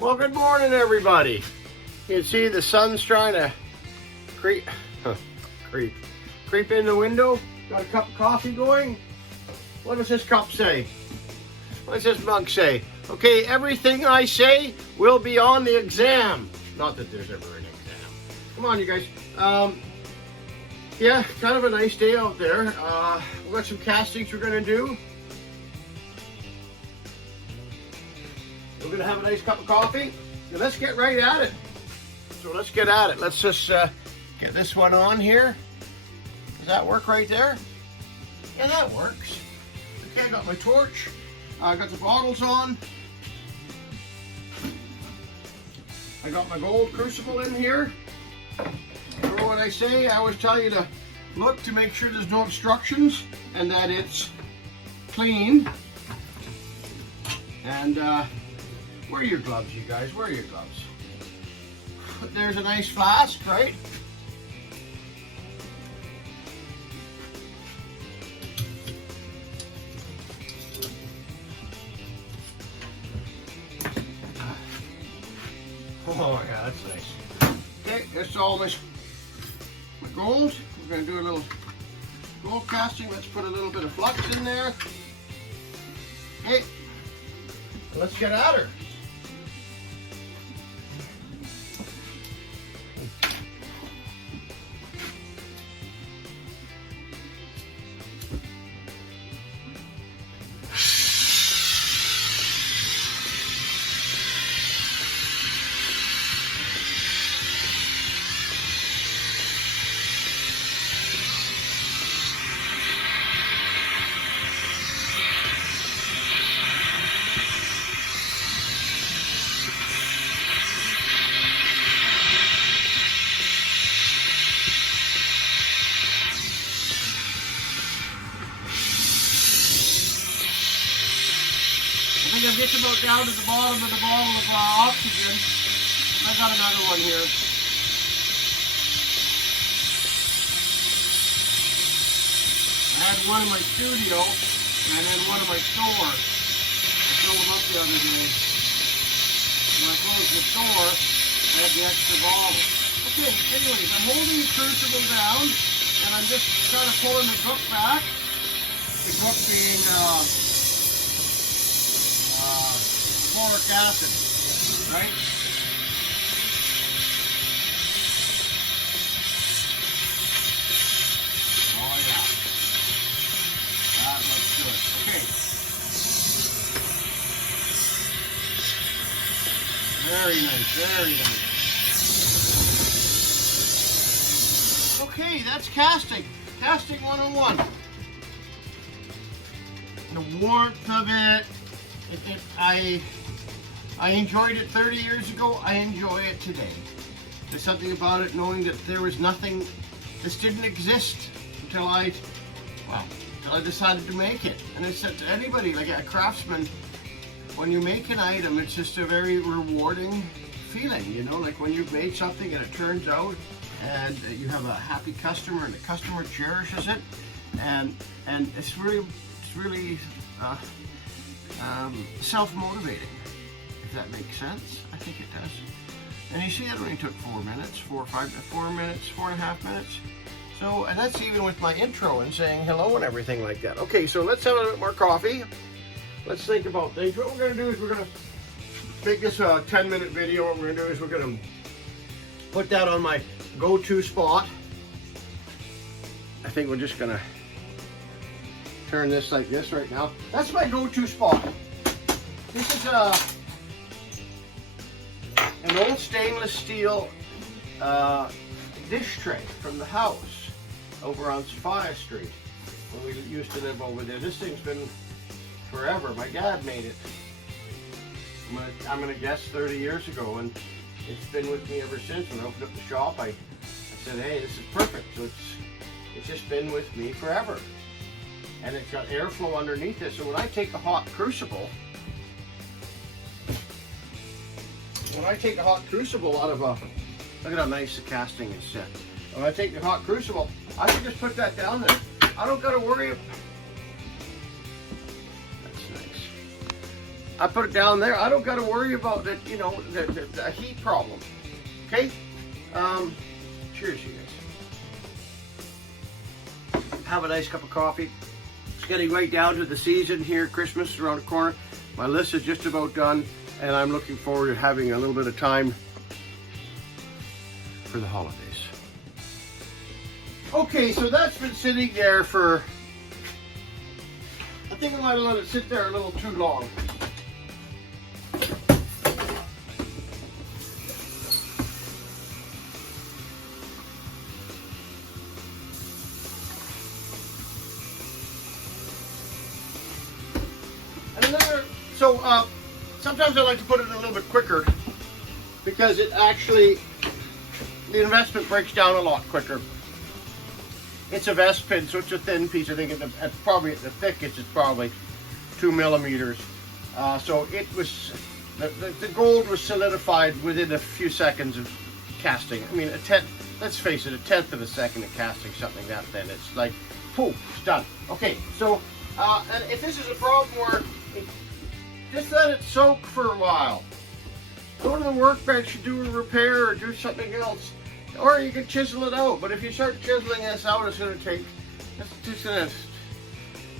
Well, good morning, everybody. You can see the sun's trying to creep in the window. Got a cup of coffee going. What does this cup say? What does this mug say? Okay, everything I say will be on the exam. Not that there's ever an exam. Come on, you guys. Yeah, kind of a nice day out there. We've got some castings we're gonna do. We're gonna have a nice cup of coffee. And let's get right at it. So let's get at it. Let's just get this one on here. Does that work right there? Yeah, that works. Okay, I got my torch. I got the bottles on. I got my gold crucible in here. Remember what I say? I always tell you to look to make sure there's no obstructions and that it's clean. And wear your gloves, you guys. Wear your gloves. There's a nice flask, right? Oh yeah, that's nice. Okay, that's all my gold. We're going to do a little gold casting. Let's put a little bit of flux in there. Okay, let's get at her. I think I'm just about down to the bottom of the bottle of oxygen. I got another one here. I had one in my studio and then one in my store. I filled them up the other day. When I closed the store, I had the extra bottle. Okay, anyways, I'm holding the crucible down and I'm just kind of pulling the cup back. The cup being folic acid, right? Oh yeah, that looks good. Okay, very nice, very nice. Okay, that's casting. Casting 101. The warmth of it. I enjoyed it 30 years ago, I enjoy it today. There's something about it knowing that there was nothing, this didn't exist until I decided to make it. And I said to anybody, like a craftsman, when you make an item, it's just a very rewarding feeling, you know, like when you've made something and it turns out and you have a happy customer and the customer cherishes it, and it's really self-motivating, if that makes sense. I think it does. And you see it only took 4 minutes, 4.5 minutes. So, and that's even with my intro and saying hello and everything like that. Okay, so let's have a little bit more coffee. Let's think about things. What we're gonna do is we're gonna make this a 10-minute video. What we're gonna do is we're gonna put that on my go-to spot. I think we're just gonna turn this like this right now. That's my go-to spot. This is an old stainless steel dish tray from the house over on Sophia Street when we used to live over there. This thing's been forever. My dad made it. I'm gonna guess 30 years ago, and it's been with me ever since. When I opened up the shop, I said, hey, this is perfect. So it's just been with me forever. And it's got airflow underneath it. So when I take a hot crucible, out of a, look at how nice the casting is set. When I take the hot crucible, I can just put that down there. I don't got to worry. That's nice. I put it down there. I don't got to worry about the, you know, the heat problem. Okay. Cheers, you guys. Have a nice cup of coffee. It's getting right down to the season here. Christmas is around the corner. My list is just about done, and I'm looking forward to having a little bit of time for the holidays. Okay, so that's been sitting there for, I think I might have let it sit there a little too long. Sometimes I like to put it in a little bit quicker because it actually, the investment breaks down a lot quicker. It's a vest pin, so it's a thin piece. I think at probably at the thickest, it's probably 2 millimeters. So it was, the gold was solidified within a few seconds of casting. I mean, let's face it, a tenth of a second of casting something that thin. It's like, poof, it's done. Okay, so, and if this is a problem where, just let it soak for a while. Go to the workbench and do a repair or do something else. Or you can chisel it out. But if you start chiseling this out, it's just gonna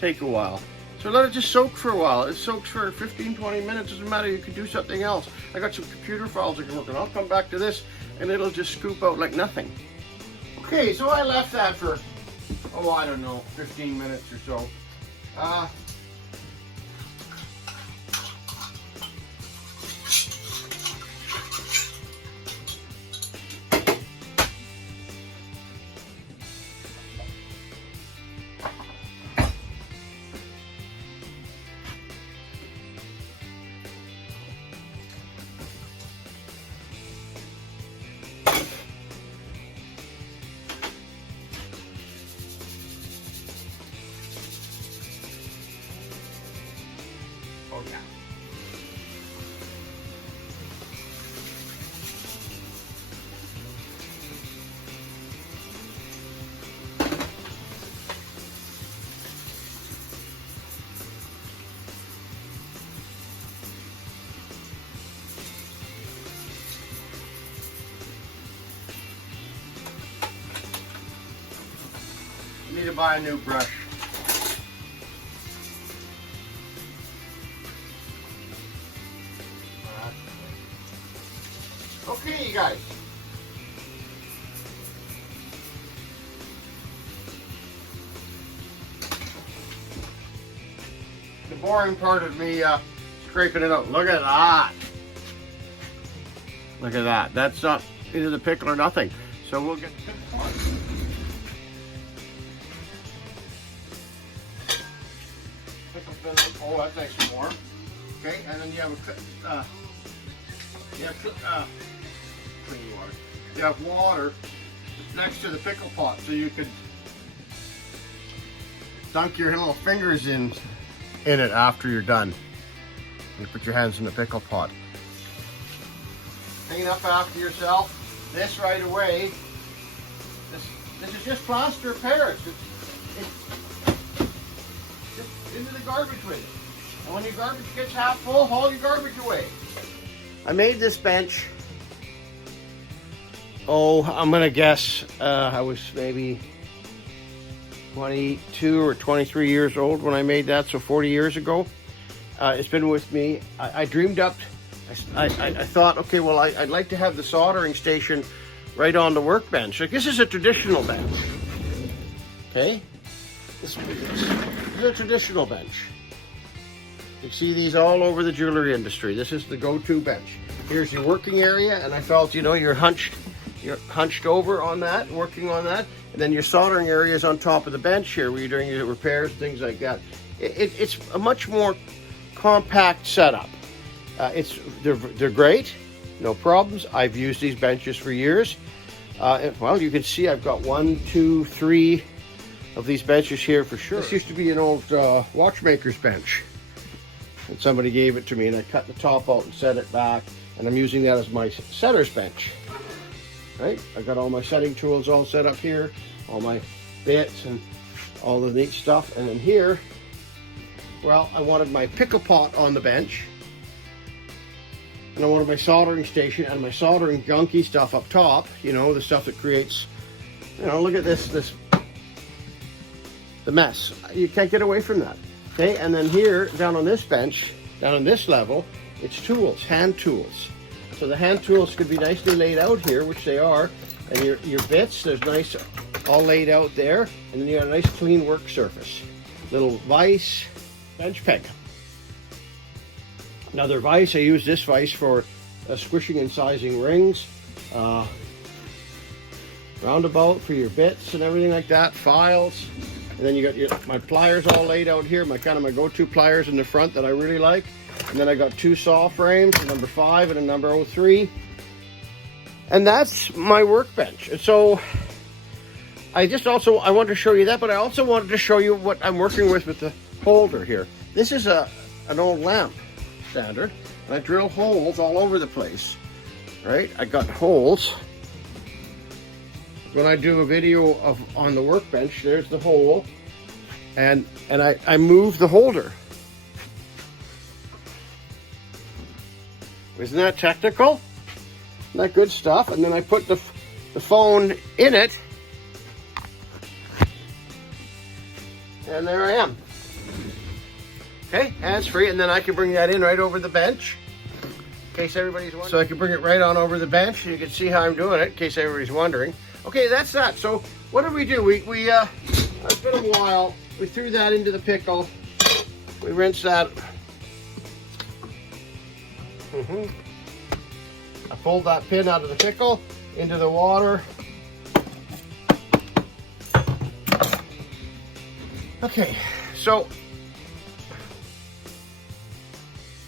take a while. So let it just soak for a while. It soaks for 15, 20 minutes. Doesn't matter, you can do something else. I got some computer files I can work on. I'll come back to this and it'll just scoop out like nothing. Okay, so I left that for, oh, I don't know, 15 minutes or so. Oh yeah. I need to buy a new brush. Okay, you guys. The boring part of me scraping it out. Look at that. Look at that. That's not into the pickle or nothing. So we'll get to the part. Pickle filling. Oh, that's nice and warm. Okay, and then you have a clean water. You have water next to the pickle pot, so you could dunk your little fingers in it after you're done. You put your hands in the pickle pot. Clean up after yourself. This right away. This is just plaster of Paris. It's just into the garbage with it. And when your garbage gets half full, haul your garbage away. I made this bench, oh, I'm gonna guess I was maybe 22 or 23 years old when I made that, so 40 years ago. It's been with me. I dreamed up, I thought, okay, well, I'd like to have the soldering station right on the workbench. Like, this is a traditional bench, okay? This is a traditional bench. You see these all over the jewelry industry. This is the go-to bench. Here's your working area, and I felt, you know, you're hunched over on that, working on that, and then your soldering area is on top of the bench here, where you're doing your repairs, things like that. It's a much more compact setup. They're great, no problems. I've used these benches for years. Well, you can see I've got 1, 2, 3 of these benches here for sure. This used to be an old watchmaker's bench. And somebody gave it to me, and I cut the top out and set it back, and I'm using that as my setter's bench. Right? I got all my setting tools all set up here, all my bits and all the neat stuff. And then here, well, I wanted my pickle pot on the bench, and I wanted my soldering station and my soldering junky stuff up top, you know, the stuff that creates, you know, look at this, the mess. You can't get away from that. Okay, and then here, down on this bench, down on this level, it's tools, hand tools. So the hand tools could be nicely laid out here, which they are, and your bits, there's nice, all laid out there, and then you got a nice clean work surface. Little vise, bench peg. Another vise, I use this vise for squishing and sizing rings. Roundabout for your bits and everything like that, files. And then you got my pliers all laid out here, my go-to pliers in the front that I really like. And then I got 2 saw frames, a number 5 and a number 03. And that's my workbench. And so I wanted to show you that, but I also wanted to show you what I'm working with the holder here. This is an old lamp standard, and I drill holes all over the place, right? I got holes. When I do a video on the workbench, there's the hole, and I move the holder. Isn't that technical? Isn't that good stuff? And then I put the phone in it, and there I am. Okay, hands-free, and then I can bring that in right over the bench, in case everybody's wondering. So I can bring it right on over the bench, and you can see how I'm doing it, in case everybody's wondering. Okay, that's that. So what did we do? It's been a while. We threw that into the pickle. We rinsed that. I pulled that pin out of the pickle into the water. Okay, so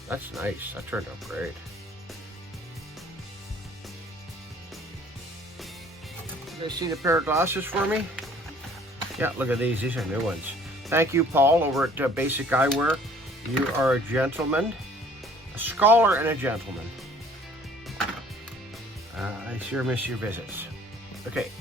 that's nice. That turned out great. You guys see the pair of glasses for me? Yeah, look at these. These are new ones. Thank you, Paul, over at Basic Eyewear. You are a gentleman, a scholar and a gentleman. I sure miss your visits. Okay.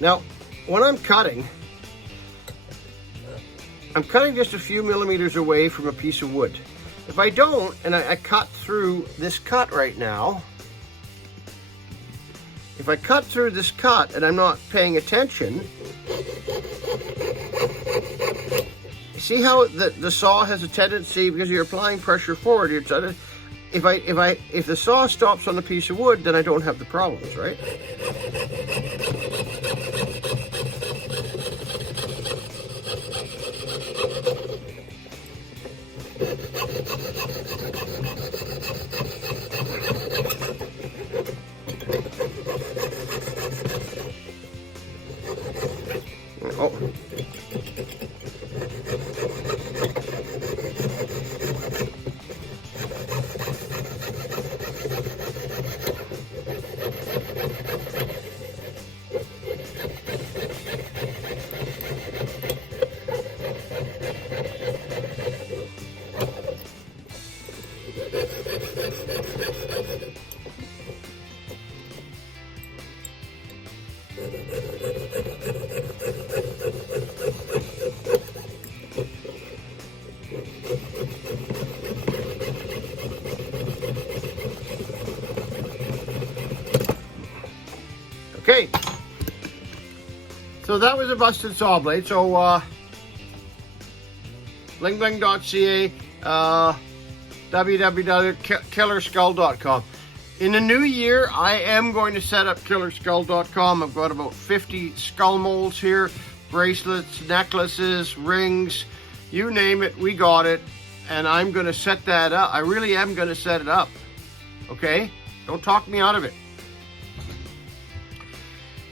Now, when I'm cutting just a few millimeters away from a piece of wood. If I don't, and I cut through this cut right now, if I cut through this cut and I'm not paying attention, see how the saw has a tendency, because you're applying pressure forward, if the saw stops on a piece of wood, then I don't have the problems, right? Oh. Okay, so that was a busted saw blade. So blingbling.ca, www.killerskull.com. In the new year, I am going to set up killerskull.com. I've got about 50 skull molds here, bracelets, necklaces, rings, you name it, we got it. And I'm going to set that up. I really am going to set it up. Okay? Don't talk me out of it.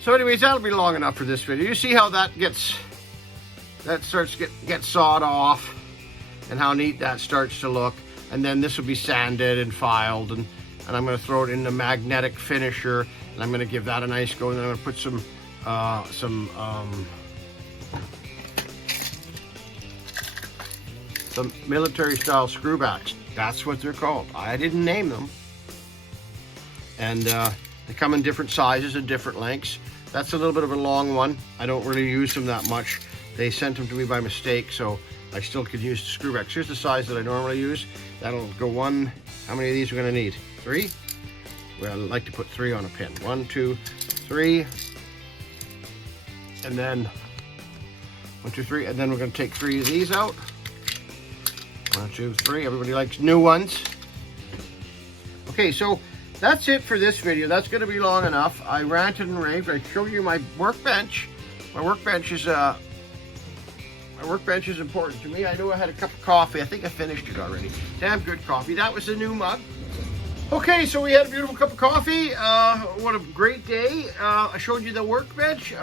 So anyways, that'll be long enough for this video. You see how that starts to get sawed off and how neat that starts to look. And then this will be sanded and filed, and I'm going to throw it in the magnetic finisher, and I'm going to give that a nice go, and then I'm going to put some military style screwbacks. That's what they're called. I didn't name them. And they come in different sizes and different lengths. That's a little bit of a long one. I don't really use them that much. They sent them to me by mistake, so I still could use the screw backs. Here's the size that I normally use. That'll go one. How many of these we're gonna need? 3? Well, I like to put 3 on a pin. 1, 2, 3. And then 1, 2, 3. And then we're gonna take 3 of these out. 1, 2, 3. Everybody likes new ones. Okay, so that's it for this video. That's gonna be long enough. I ranted and raved. I showed you my workbench. My workbench is important to me. I knew I had a cup of coffee. I think I finished it already. Damn good coffee. That was the new mug. Okay, so we had a beautiful cup of coffee. What a great day. I showed you the workbench.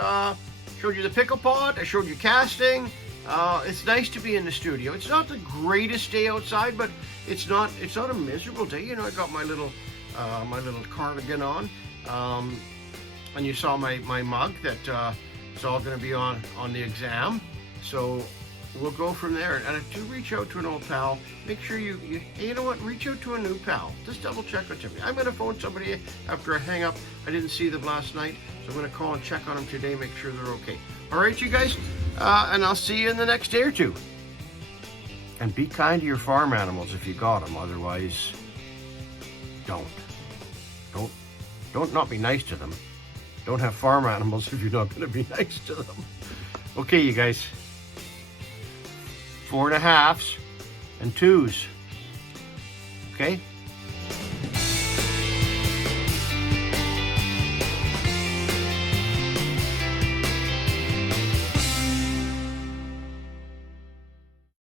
Showed you the pickle pot. I showed you casting. It's nice to be in the studio. It's not the greatest day outside, but it's not a miserable day. You know, I got my little cardigan on. And you saw my mug that it's all going to be on the exam. So we'll go from there. And do reach out to an old pal. Make sure you know what? Reach out to a new pal. Just double check with me. I'm going to phone somebody after I hang up. I didn't see them last night, so I'm going to call and check on them today, make sure they're okay. All right, you guys, and I'll see you in the next day or two. And be kind to your farm animals if you got them. Otherwise, don't not be nice to them. Don't have farm animals if you're not going to be nice to them. Okay, you guys. 4 1/2s and 2s. Okay?